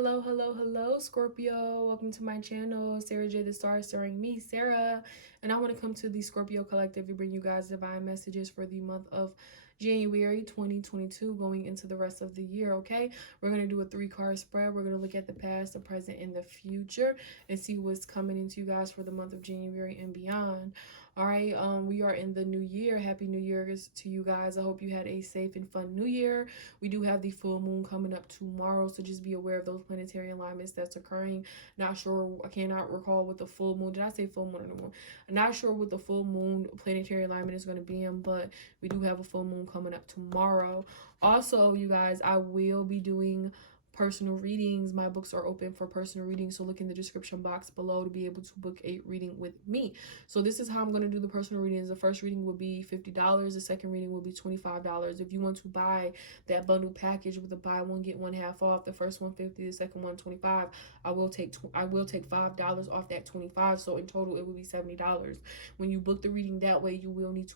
Hello, hello, hello, Scorpio. Welcome to my channel, Sarah J the Star, starring me, Sarah. And I want to come to the Scorpio Collective to bring you guys divine messages for the month of January 2022 going into the rest of the year, okay? We're going to do a 3-card spread. We're going to look at the past, the present, and the future and see what's coming into you guys for the month of January and beyond. All right, we are in the new year. Happy New Year to you guys. I hope you had a safe and fun new year. We do have the full moon coming up tomorrow, so just be aware of those planetary alignments that's occurring. Not sure, I cannot recall what the full moon, did I say full moon or no moon? I'm not sure what the full moon planetary alignment is going to be in, but we do have a full moon coming up tomorrow. Also, you guys, I will be doing personal readings. My books are open for personal readings, so look in the description box below to be able to book a reading with me. So this is how I'm going to do the personal readings. The first reading will be $50. The second reading will be $25. If you want to buy that bundle package with a buy one get one half off, the first one $50, the second one $25, I will take $5 off that $25, so in total it will be $70. When you book the reading that way, you will need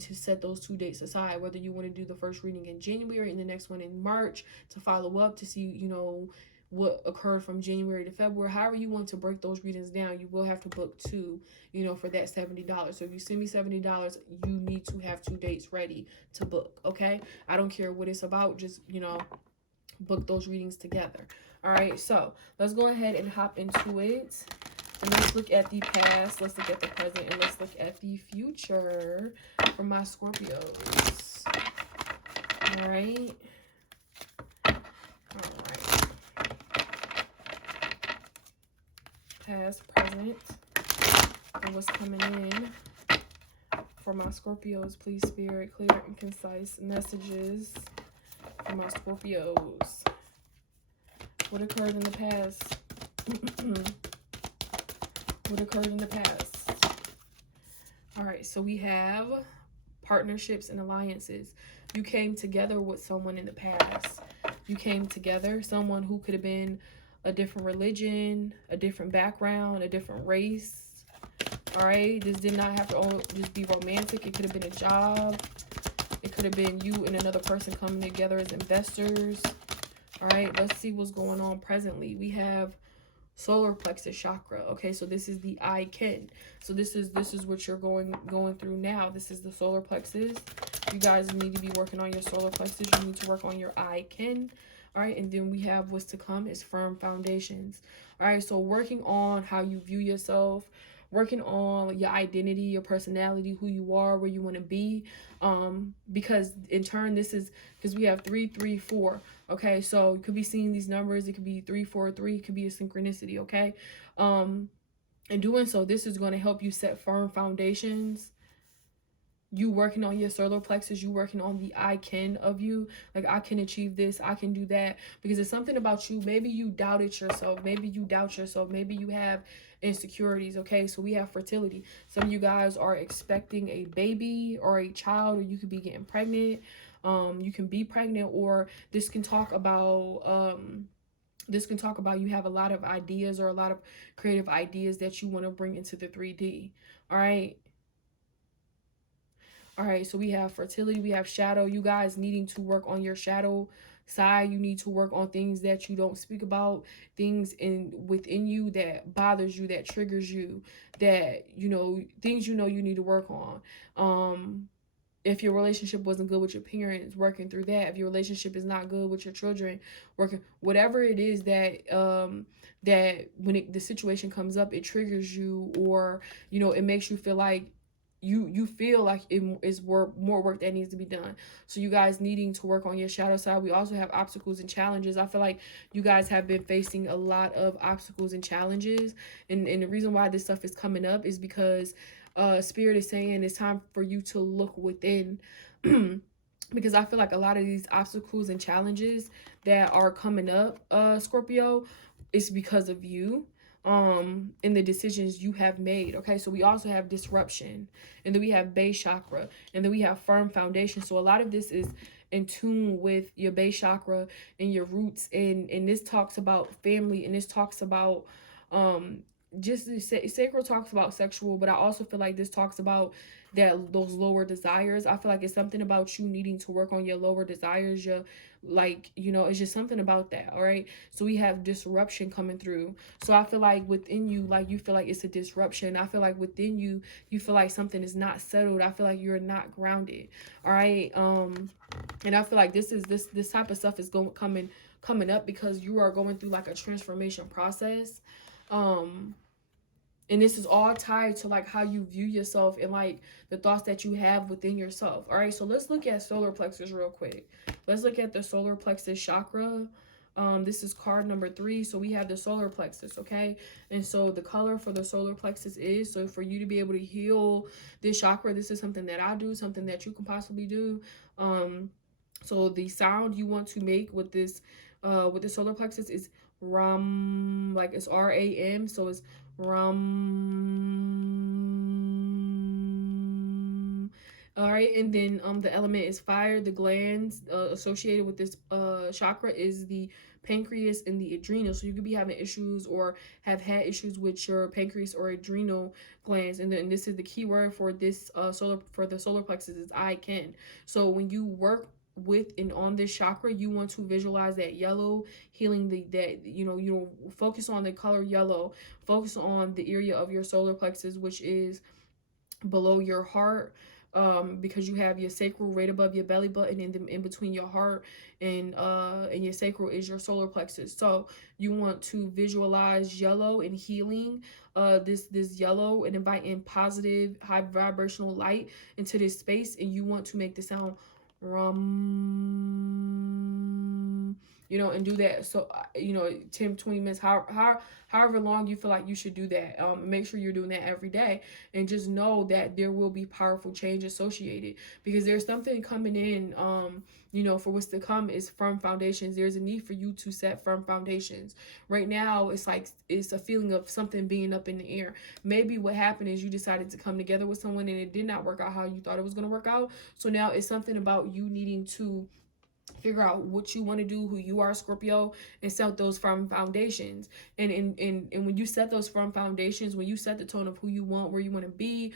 to set those 2 dates aside, whether you want to do the first reading in January and the next one in March to follow up to see, what occurred from January to February. However you want to break those readings down, you will have to book two, for that $70. So if you send me $70, you need to have 2 dates ready to book, okay? I don't care what it's about, just, book those readings together. All right, so let's go ahead and hop into it. And let's look at the past, let's look at the present, and let's look at the future for my Scorpios. All right. All right. Past, present, and what's coming in for my Scorpios. Please, Spirit, clear and concise messages for my Scorpios. What occurred in the past? What occurred in the past? All right, so we have partnerships and alliances. You came together with someone in the past. You came together, someone who could have been a different religion, a different background, a different race. All right, this did not have to all just be romantic. It could have been a job. It could have been you and another person coming together as investors. All right, let's see what's going on presently. We have solar plexus chakra. Okay, so this is the I can. So this is what you're going through now. This is the solar plexus. You guys need to be working on your solar plexus. You need to work on your I can. All right, and then we have what's to come is firm foundations. All right, so working on how you view yourself, working on your identity, your personality, who you are, where you want to be, because in turn this is because we have 3 3 4. Okay, so you could be seeing these numbers. It could be 3 4 3. It could be a synchronicity. Okay, and doing so, this is going to help you set firm foundations. You working on your solar plexus, you working on the I can of you, like I can achieve this, I can do that, because it's something about you. Maybe you doubted yourself, maybe you doubt yourself, maybe you have insecurities. Okay, so we have fertility. Some of you guys are expecting a baby or a child, or you could be getting pregnant. You can be pregnant, or this can talk about you have a lot of ideas or a lot of creative ideas that you want to bring into the 3D. All right. All right, so we have fertility, we have shadow. You guys needing to work on your shadow side. You need to work on things that you don't speak about, things within you that bothers you, that triggers you, that things you need to work on. If your relationship wasn't good with your parents, working through that. If your relationship is not good with your children, working whatever it is that that when the situation comes up, it triggers you, or it makes you feel like you feel like it is more work that needs to be done. So you guys needing to work on your shadow side. We also have obstacles and challenges. I feel like you guys have been facing a lot of obstacles and challenges, and the reason why this stuff is coming up is because Spirit is saying it's time for you to look within. Because I feel like a lot of these obstacles and challenges that are coming up, Scorpio, is because of you, in the decisions you have made. Okay, so we also have disruption, and then we have base chakra, and then we have firm foundation. So a lot of this is in tune with your base chakra and your roots, and this talks about family, and this talks about just the sacral talks about sexual, but I also feel like this talks about that those lower desires. I feel like it's something about you needing to work on your lower desires, your, like, you know, it's just something about that. All right, so we have disruption coming through. So I feel like within you, like, you feel like it's a disruption. I feel like within you, you feel like something is not settled. I feel like you're not grounded. All right, and I feel like this type of stuff is coming up because you are going through like a transformation process. um and this is all tied to like how you view yourself and like the thoughts that you have within yourself. All right, so let's look at solar plexus real quick. Let's look at the solar plexus chakra. This is card number 3. So we have the solar plexus, okay? And so the color for the solar plexus is, so for you to be able to heal this chakra, this is something that I do, something that you can possibly do. So the sound you want to make with this with the solar plexus is ram, like it's RAM, so it's rum. All right, and then the element is fire. The glands associated with this chakra is the pancreas and the adrenal. So you could be having issues or have had issues with your pancreas or adrenal glands. And then this is the key word for this the solar plexus is I can. So when you work with and on this chakra, you want to visualize that yellow healing, that focus on the color yellow, focus on the area of your solar plexus which is below your heart, because you have your sacral right above your belly button, and in between your heart and your sacral is your solar plexus. So you want to visualize yellow and healing, this yellow, and inviting positive high vibrational light into this space, and you want to make the sound rum, and do that. So 10-20 minutes, however long you feel like you should do that. Make sure you're doing that every day, and just know that there will be powerful change associated, because there's something coming in. For what's to come is firm foundations. There's a need for you to set firm foundations. Right now, it's like it's a feeling of something being up in the air. Maybe what happened is you decided to come together with someone and it did not work out how you thought it was going to work out. So now it's something about you needing to figure out what you want to do, who you are, Scorpio, and set those firm foundations. And when you set those firm foundations, when you set the tone of who you want, where you want to be,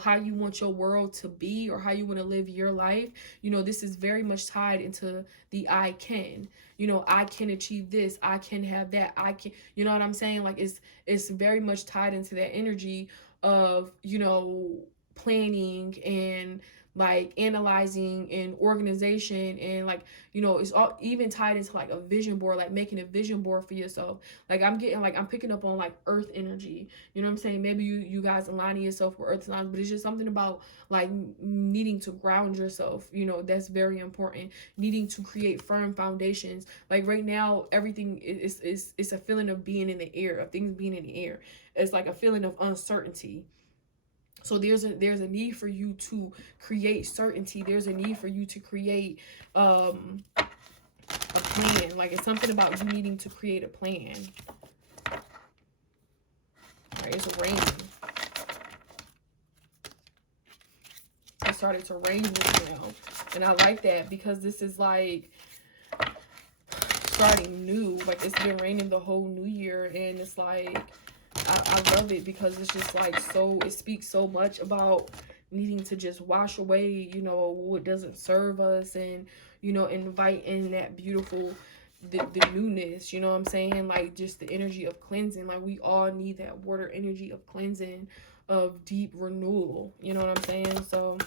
how you want your world to be, or how you want to live your life, this is very much tied into the I can. I can achieve this, I can have that, I can, you know what I'm saying? Like it's very much tied into that energy of planning and like analyzing and organization, and like it's all even tied into like a vision board, like making a vision board for yourself. Like I'm picking up on like earth energy, you know what I'm saying? Maybe you guys aligning yourself with earth signs, but it's just something about like needing to ground yourself. That's very important. Needing to create firm foundations. Like right now, everything is a feeling of being in the air, of things being in the air. It's like a feeling of uncertainty. So there's a need for you to create certainty. There's a need for you to create a plan. Like it's something about you needing to create a plan. All right, it's raining. It started to rain just now, and I like that because this is like starting new. Like it's been raining the whole new year, and it's like I love it because it's just like it speaks so much about needing to just wash away, what doesn't serve us, and, invite in that beautiful, the newness, you know what I'm saying? Like just the energy of cleansing. Like we all need that water energy of cleansing, of deep renewal, you know what I'm saying? So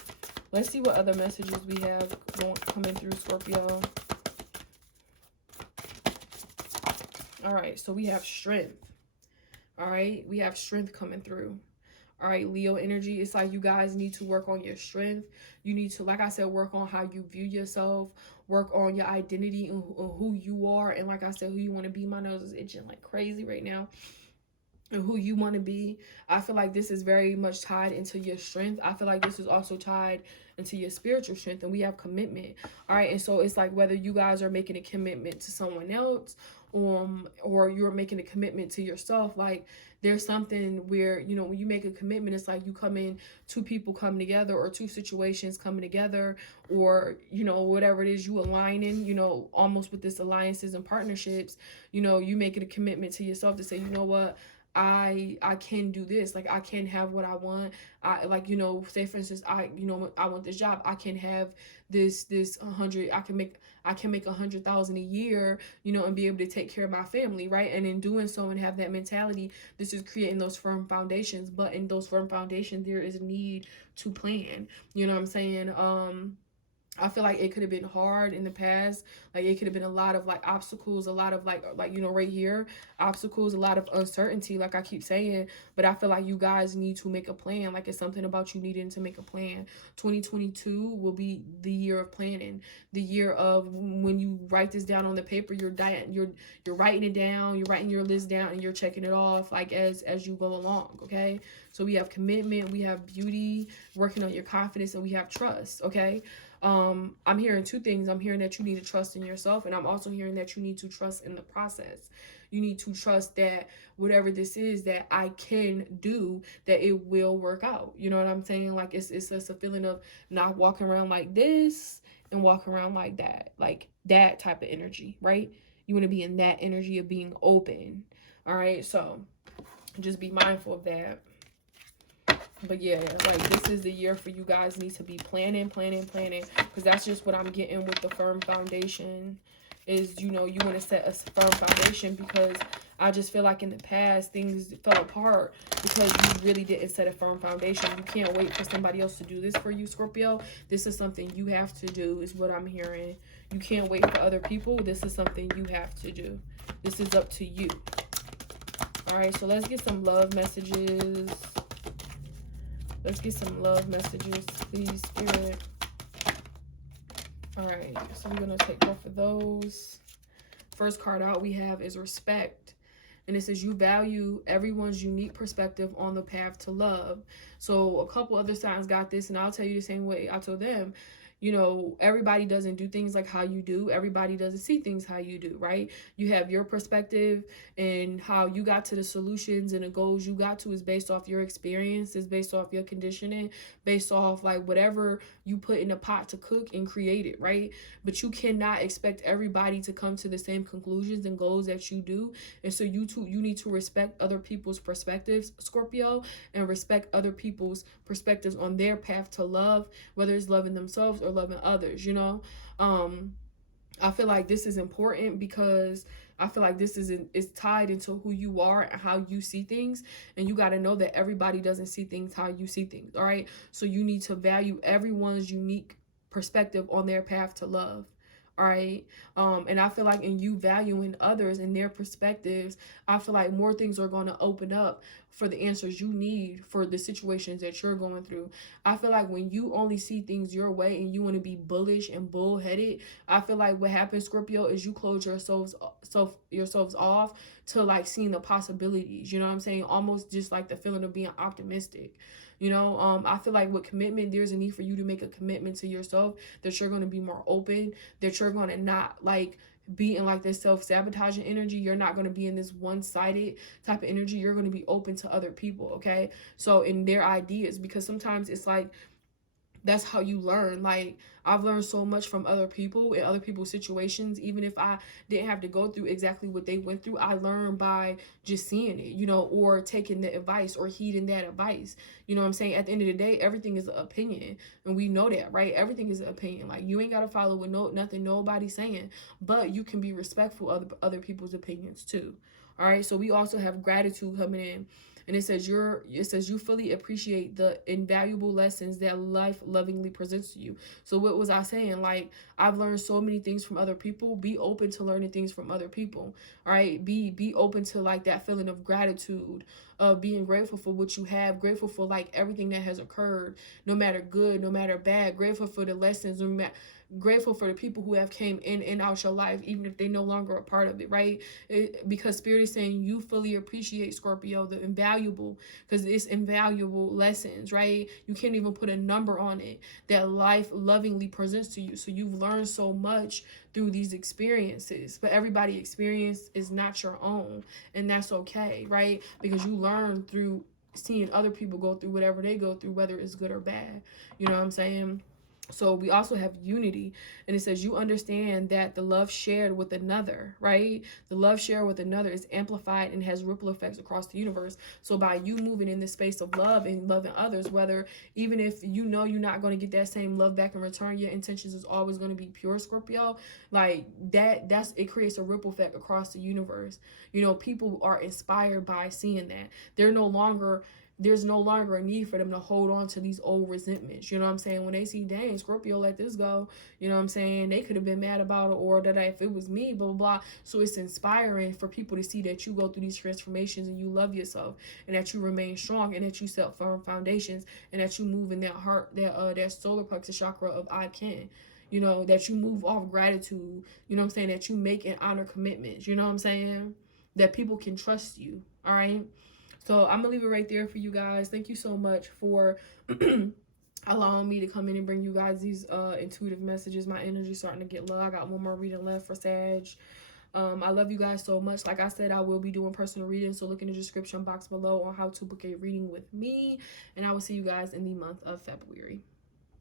let's see what other messages we have coming through, Scorpio. All right, so we have strength. All right, we have strength coming through. All right, Leo energy, it's like you guys need to work on your strength. You need to, like I said, work on how you view yourself, work on your identity and who you are, and like I said, who you want to be. My nose is itching like crazy right now. And who you want to be. I feel like this is very much tied into your strength. I feel like this is also tied into your spiritual strength, and we have commitment. All right, and so it's like whether you guys are making a commitment to someone else, or you're making a commitment to yourself. Like there's something where, when you make a commitment, it's like you come in, two people come together, or two situations coming together, or, whatever it is you aligning, almost with this alliances and partnerships, you making a commitment to yourself to say, you know what, I can do this. Like, I can have what I want. I, like, you know, say for instance, I want this job. I can have this 100. I can make 100,000 a year, you know, and be able to take care of my family, right? And in doing so and have that mentality, this is creating those firm foundations. But in those firm foundations, there is a need to plan. You know what I'm saying? I feel like it could have been hard in the past. Like, it could have been a lot of like obstacles, a lot of like, you know, right here, obstacles, a lot of uncertainty, like I keep saying. But I feel like you guys need to make a plan. Like, it's something about you needing to make a plan. 2022 will be the year of planning, the year of when you write this down on the paper, you're writing it down, you're writing your list down, and you're checking it off like as you go along. Okay, so we have commitment, we have beauty, working on your confidence, and we have trust. Okay. I'm hearing two things. I'm hearing that you need to trust in yourself, and I'm also hearing that you need to trust in the process. You need to trust that whatever this is that I can do, that it will work out. You know what I'm saying? Like, it's just a feeling of not walking around like this and walking around like that type of energy, right? You want to be in that energy of being open. All right, so just be mindful of that. But yeah, like, this is the year for you guys need to be planning, because that's just what I'm getting with the firm foundation is, you know, you want to set a firm foundation, because I just feel like in the past things fell apart because you really didn't set a firm foundation. You can't wait for somebody else to do this for you, Scorpio. This is something you have to do, is what I'm hearing. You can't wait for other people. This is something you have to do. This is up to you. All right, so let's get some love messages. Let's get some love messages, please, Spirit. All right, so we're going to take both of those. First card out we have is respect. And it says you value everyone's unique perspective on the path to love. So a couple other signs got this, and I'll tell you the same way I told them. You know, everybody doesn't do things like how you do. Everybody doesn't see things how you do, right? You have your perspective, and how you got to the solutions and the goals you got to is based off your experience, is based off your conditioning, based off like whatever you put in a pot to cook and create it, right? But you cannot expect everybody to come to the same conclusions and goals that you do. And so you need to respect other people's perspectives, Scorpio, and respect other people's perspectives on their path to love, whether it's loving themselves or loving others, you know. I feel like this is important because I feel like this is tied into who you are and how you see things, and you got to know that everybody doesn't see things how you see things. All right, so you need to value everyone's unique perspective on their path to love. All right, and I feel like in you valuing others and their perspectives, I feel like more things are going to open up for the answers you need for the situations that you're going through. I feel like when you only see things your way and you want to be bullish and bullheaded, I feel like what happens, Scorpio, is you close yourselves off to like seeing the possibilities. You know what I'm saying? Almost just like the feeling of being optimistic. You know, I feel like with commitment, there's a need for you to make a commitment to yourself, that you're going to be more open, that you're going to not like be in like this self-sabotaging energy. You're not going to be in this one-sided type of energy. You're going to be open to other people, okay? So in their ideas, because sometimes it's like that's how you learn. Like, I've learned so much from other people and other people's situations. Even if I didn't have to go through exactly what they went through, I learned by just seeing it, you know, or taking the advice or heeding that advice. You know what I'm saying? At the end of the day, everything is an opinion, and we know that, right? Everything is an opinion. Like, you ain't got to follow with nothing nobody's saying, but you can be respectful of other people's opinions too. All right, so we also have gratitude coming in. And it says you fully appreciate the invaluable lessons that life lovingly presents to you. So what was I saying? Like, I've learned so many things from other people. Be open to learning things from other people. All right. Be open to like that feeling of gratitude, of being grateful for what you have, grateful for like everything that has occurred, no matter good, no matter bad, grateful for the lessons, grateful for the people who have came in and out your life, even if they no longer a part of it, right? Because Spirit is saying you fully appreciate, Scorpio, the invaluable, because it's invaluable lessons, right? You can't even put a number on it, that life lovingly presents to you. So you've learned so much through these experiences, but everybody's experience is not your own, and that's okay, right? Because you learn through seeing other people go through whatever they go through, whether it's good or bad. You know what I'm saying? So we also have unity, and it says you understand that the love shared with another, right? The love shared with another is amplified and has ripple effects across the universe. So by you moving in this space of love and loving others, whether even if you know you're not going to get that same love back in return, your intentions is always going to be pure, Scorpio. Like that's it creates a ripple effect across the universe. You know, people are inspired by seeing that. There's no longer a need for them to hold on to these old resentments. You know what I'm saying? When they see, dang, Scorpio let this go, you know what I'm saying? They could have been mad about it, or that if it was me, blah, blah, blah. So it's inspiring for people to see that you go through these transformations and you love yourself, and that you remain strong, and that you set firm foundations, and that you move in that heart, that solar plexus chakra of I can. You know, that you move off gratitude, you know what I'm saying? That you make and honor commitments, you know what I'm saying? That people can trust you, all right? So I'm gonna leave it right there for you guys. Thank you so much for allowing me to come in and bring you guys these intuitive messages. My energy's starting to get low. I got one more reading left for Sag. I love you guys so much. Like I said, I will be doing personal readings, so look in the description box below on how to book a reading with me, and I will see you guys in the month of February.